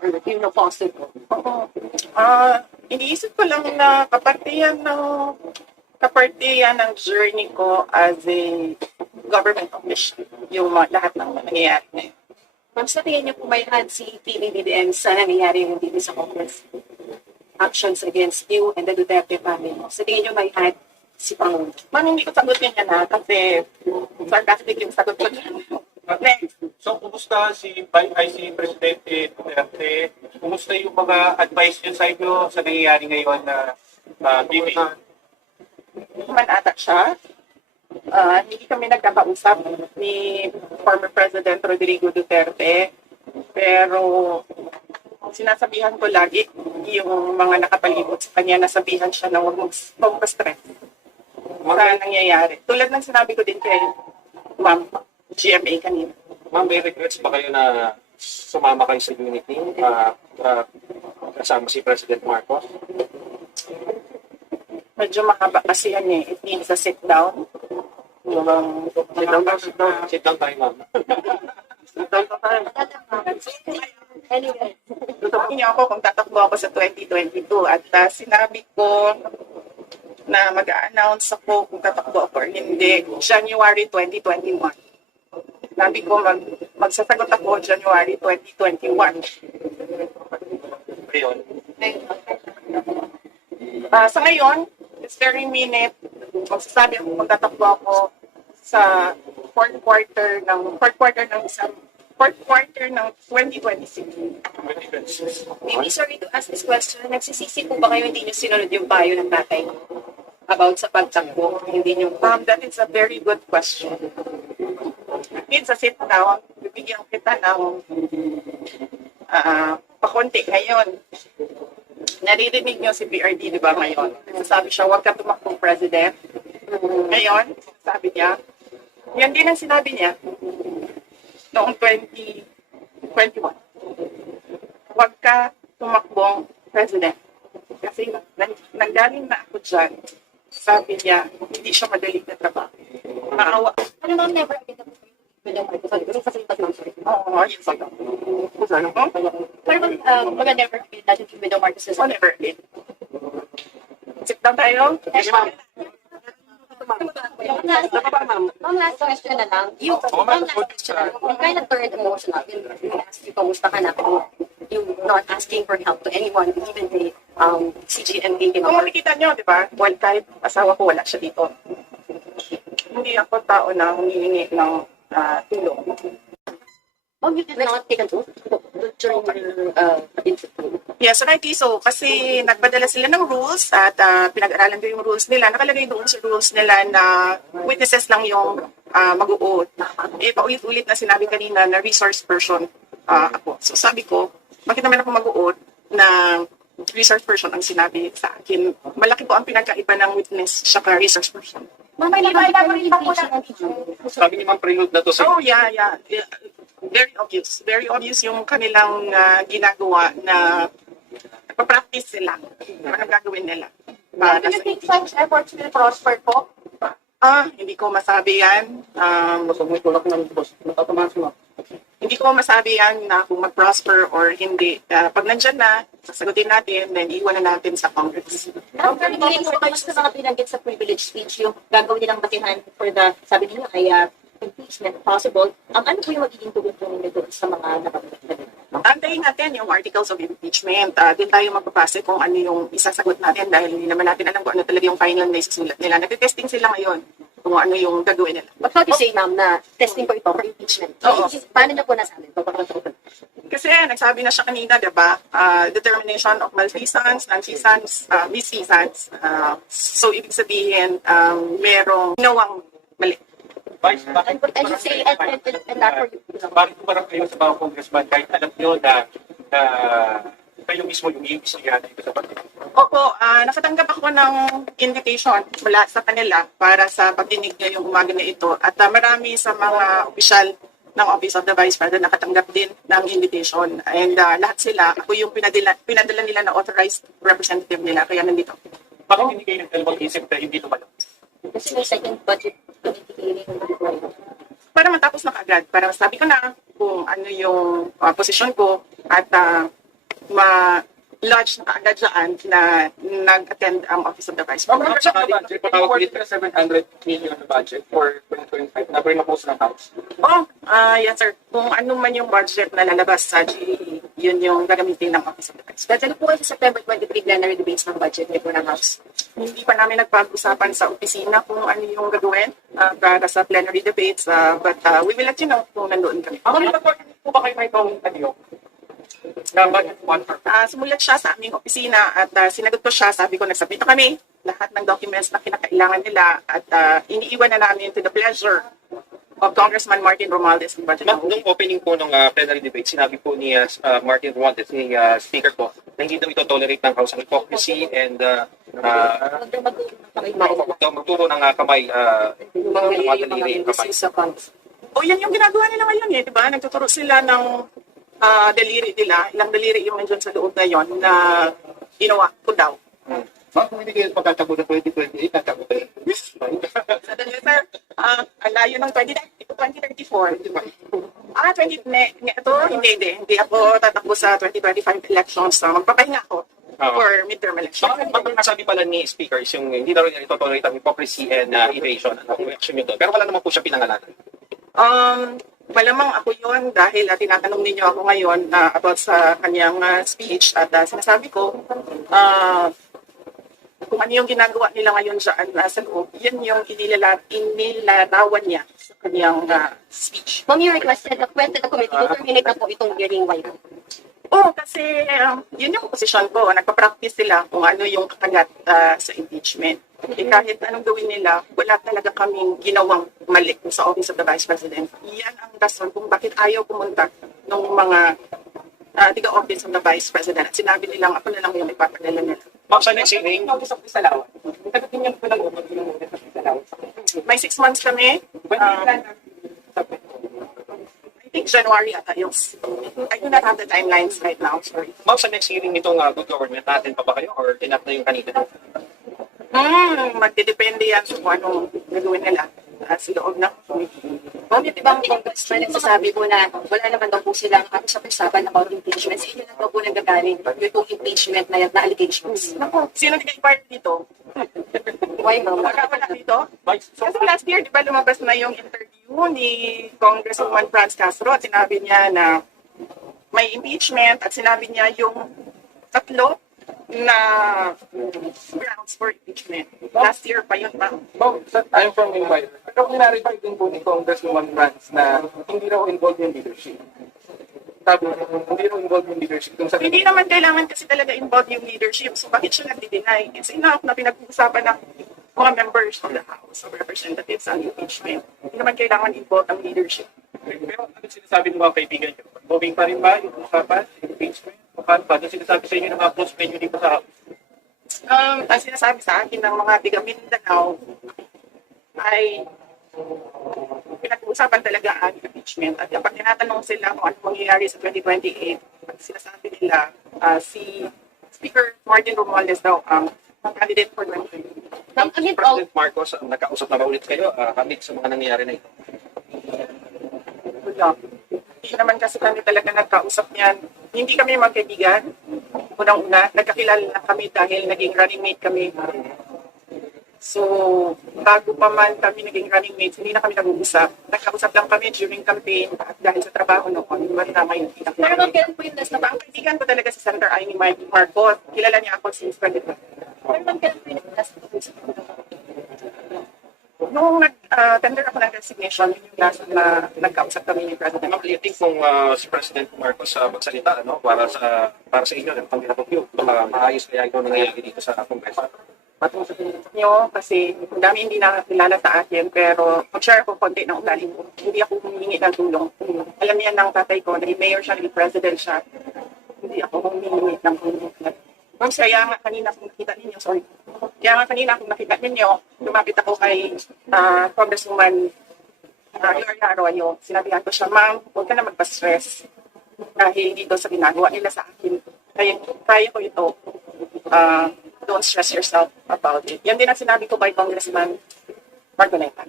Or yung possible? Oo. Iniisip ko lang na kapartiyan ng journey ko as a government official, yung lahat ng nangyayari ngayon. Ma'am, sa tingin niyo po may hand si PBBM sa nangyayari yung dito sa Congress? Actions against you and the Duterte family. Sa tingin niyo may hand si Pangulo? Ma'am, hindi ko sagutin yan kasi sarcastic yung sagot ko. Next. So, kumusta si Presidente Duterte? Kumusta yung mga advice niyo sa inyo sa nangyayari ngayon na Bibi? Man ata siya. Hindi kami nagkakausap ni former President Rodrigo Duterte. Pero sinasabihan ko lagi yung mga nakapalibot sa kanya, nasabihan siya na huwag mag-stress sa nangyayari. Tulad ng sinabi ko din kay Ma'am GMA kanina. Ma'am, may regrets ba kayo na sumama kayo sa unity kasama si President Marcos? Medyo mahaba kasi yan eh. It needs a sit down. Sit down tayo, ma'am. Anyway. Tutukin niyo ako kung tatakbo ako sa 2022 at sinabi ko na mag-a-announce ako kung tatakbo ako or hindi January 2021. Sabi ko magsasagot ako January 2021. Ayun. Sa ngayon, this very minute, magsasabi ako magtatakbo ako sa fourth quarter ng 2026. Maybe sorry to ask this question. Nagsisisi po ba kayo hindi niyo sinunod yung payo ng tatay niyo about sa pagtakbo? Hindi niyo That is a very good question. It's a sit down. Bibigyan kita ng pakunti ngayon. Naririnig niyo si PRD, di ba, ngayon? Sabi siya, huwag ka tumakbong president. Ngayon, sabi niya, yan din ang sinabi niya noong 2021. Huwag ka tumakbong president. Kasi nanggaling na ako dyan. Sabi niya, hindi siya madali na trabaho. Maawa. Ano ma'am, never again na po with the Marcos? Sorry, facilitate ma'am, sorry. Oo, yun sa Pero mga never again natin with the Marcos. never again. Sit down tayo. Ma'am, last question na lang. Yung last question na lang. You kind of turned emotional. You asked you, kamusta ka na? You not asking for help to anyone, even the CGMA. Kung makikita nyo, di ba? Well, kahit asawa ko, wala siya dito. Hindi ako tao na humihingi ng tulong. Ma'am, you did not take an oath during your interview. Yes, rightly so. Kasi nagpadala sila ng rules at pinag-aralan ko yung rules nila. Nakalagay doon sa rules nila na witnesses lang yung mag-uot. Paulit-ulit na sinabi kanina na resource person ako. So sabi ko, bakit naman ako mag-uot na resource person ang sinabi sa akin? Malaki po ang pinagkaiba ng witness siya ka resource person. Ma'am, may Sabi ni Ma'am Prelude na to sa Oh, yeah. Very obvious. Very obvious yung kanilang ginagawa na nagpa-practice sila. Anong gagawin nila? Do you think such efforts will prosper po? Hindi ko masabi yan. Hindi ko masabi yan na kung mag-prosper or hindi. Pag nandyan na, sasagutin natin, then iwan na natin sa Congress. Ma'am, pero hindi po kayo sa mga binanggit sa privilege speech, yung gagawin nilang batihan for the, sabi nila, ay impeachment possible. Ano po yung magiging tugon po ninyo doon sa mga napapalit na din? Antayin natin yung articles of impeachment. Doon tayo magpapase kung ano yung isasagot natin dahil hindi naman natin alam kung ano talaga yung final na isusulat nila. Nagtitesting sila ngayon kung ano yung gagawin nila. But how do you say, ma'am, na testing po ito for impeachment? Oo. Paano niyo po nasabi? Kasi nagsabi na siya kanina, diba? Determination of malfeasance, nonfeasance, misfeasance. So, ibig sabihin, merong ginawang mali. Vice, And you say, and that for you. bakit parang kayo sa mga congressman kahit alam nyo na kayo mismo yung iimbestigahan dito sa partido? Opo, nakatanggap ako ng invitation mula sa kanila para sa pagdinig niya yung umaga na ito. At marami sa mga opisyal ng Office of the Vice President nakatanggap din ng invitation. And lahat sila, ako yung pinadala nila na authorized representative nila. Kaya nandito. Bakit hindi kayo nagdalawang isip na hindi tumalong? Kasi may second budget committee hearing Para matapos na kaagad. Para masabi ko na kung ano yung posisyon ko at ma-lodge na kaagad dyan na nag-attend ang Office of the Vice Ma'am, President. sa budget, patawag ulit ka 700 million na budget for 2025 na pre-propose ng House. Yes sir. Kung ano man yung budget na lalabas sa GE, yun yung gagamitin ng Office of the Vice President. Dadalo po kayo sa September 23 plenary debates ng budget niyo po ng House. Hindi pa namin nagpag-usapan sa opisina kung ano yung gagawin para sa plenary debates, but we will let you know kung nandoon kami. Ma'am, nag-report po ba kayo may itong ano na budget one for Sumulat siya sa aming opisina at sinagot ko siya, sabi ko nagsabit na kami lahat ng documents na kinakailangan nila at iniiwan na namin to the pleasure of Congressman Martin Romualdez ng budget. Ma'am, nung opening po ng plenary debate, sinabi po ni Martin Romualdez, ni Speaker po, na hindi daw ito tolerate ng House ang hypocrisy and magturo ng kamay, mga daliri yung kamay. Yan yung ginagawa nila ngayon eh, di ba? Nagtuturo sila ng daliri nila, ilang daliri yung nandyan sa loob na yon na ginawa ko daw. Ma'am, kung hindi kayo pagkatago na 2028, nagtago kayo. Sadali sir, ang layo ng 2034. 20, hindi ako tatakbo sa 2025 elections. Magpapahinga ako for midterm elections. Ma'am, nasabi pala ni Speaker, yung hindi daw rin ito tolerate ang hypocrisy and evasion, ano yung reaction nyo doon. Pero wala naman po siya pinangalanan. Malamang ako yun dahil tinatanong ninyo ako ngayon about sa kanyang speech at sinasabi ko kung ano yung ginagawa nila ngayon dyan sa loob, yan yung inilarawan niya sa kanyang speech. Ma'am, you requested na kwento ng committee to terminate na po itong hearing. Why? Kasi yun yung posisyon ko. Nagpa-practice sila kung ano yung kakagat sa impeachment. Kahit anong gawin nila, wala talaga kaming ginawang mali sa Office of the Vice President. Yan ang rason kung bakit ayaw pumunta ng mga tiga-Office of the Vice President. At sinabi nilang ako na lang yung ipapadala nila. Ma'am, sa next hearing, May 6 months kami. I think January ata yung... I do not have the timelines right now, sorry. ma'am, sa next hearing nitong good government, natin pa ba kayo or enough na yung kanina? Magdidepende yan sa kung anong gagawin nila sa loob na committee. Ma'am, yung ibang congressman nagsasabi po na wala naman daw po silang usap-usapan about impeachment. Sa inyo na daw po nanggagaling yung impeachment na allegations. Naku, sino di kayo dito? Why, ma'am? Wala dito? Kasi last year, di ba lumabas na yung interview ni Congresswoman Franz Castro at sinabi niya na may impeachment at sinabi niya yung tatlo na grounds for impeachment. Last year pa yun, ma'am. Ma'am, I'm from Inquirer. Pero kinarify din po ni Congresswoman Franz na hindi raw involved yung leadership. Sabi niya, hindi raw involved yung leadership. Hindi naman kailangan kasi talaga involved yung leadership. So bakit siya nagdi-deny? It's enough na pinag-uusapan ng mga members of the House of Representatives sa impeachment. Hindi naman kailangan involved ang leadership. Pero ano sinasabi ng mga kaibigan nyo? Moving pa rin ba yung usapan? Impeachment? O paano ba? Ano sinasabi sa inyo ng mga close friend nyo dito sa House? Ang sinasabi sa akin ng mga tiga Mindanao ay pinag-uusapan talaga ang impeachment. At kapag tinatanong sila kung ano mangyayari sa 2028, sinasabi nila si Speaker Martin Romualdez daw ang candidate for 2028. President Marcos, nagkausap na ba ulit kayo kamit sa mga nangyayari na ito? Wala. Hindi naman kasi kami talaga nagkausap niyan. Hindi kami magkaibigan. Unang-una, nagkakilala na kami dahil naging running mate kami. So, bago pa man kami naging running mates, hindi na kami nag-uusap. Nagkausap lang kami during campaign at dahil sa trabaho noon, iwan na ngayon. Pero ma'am, kailan po yung last na Ang kaibigan ko talaga si Senator Amy Marcos. Kilala niya ako since 2012. Pero ma'am, kailan po yung last na Nung nag-tender ako ng resignation, yun yung last na nagkausap kami ni President. Ma'am, do you think kung si President Marcos magsalita para sa inyo ng pag-interview, maayos kaya ito nangyayari dito sa Kongreso? Nyo, kasi ang dami hindi nakakilala sa akin, pero mag-share ako konti ng ugali ko. Hindi ako humingi ng tulong. Alam niya ng tatay ko, naging mayor siya, naging president siya. Hindi ako humingi ng tulong. Kaya nga kanina kung nakita ninyo, sorry. Kaya nga kanina kung nakita ninyo, lumapit ako kay Congresswoman Gloria Arroyo. Sinabihan ko siya, ma'am, huwag ka na magpa-stress dahil dito sa ginagawa nila sa akin. Kaya ko ito. Don't stress yourself about it. Yan din ang sinabi ko kay Congressman Marcoleta.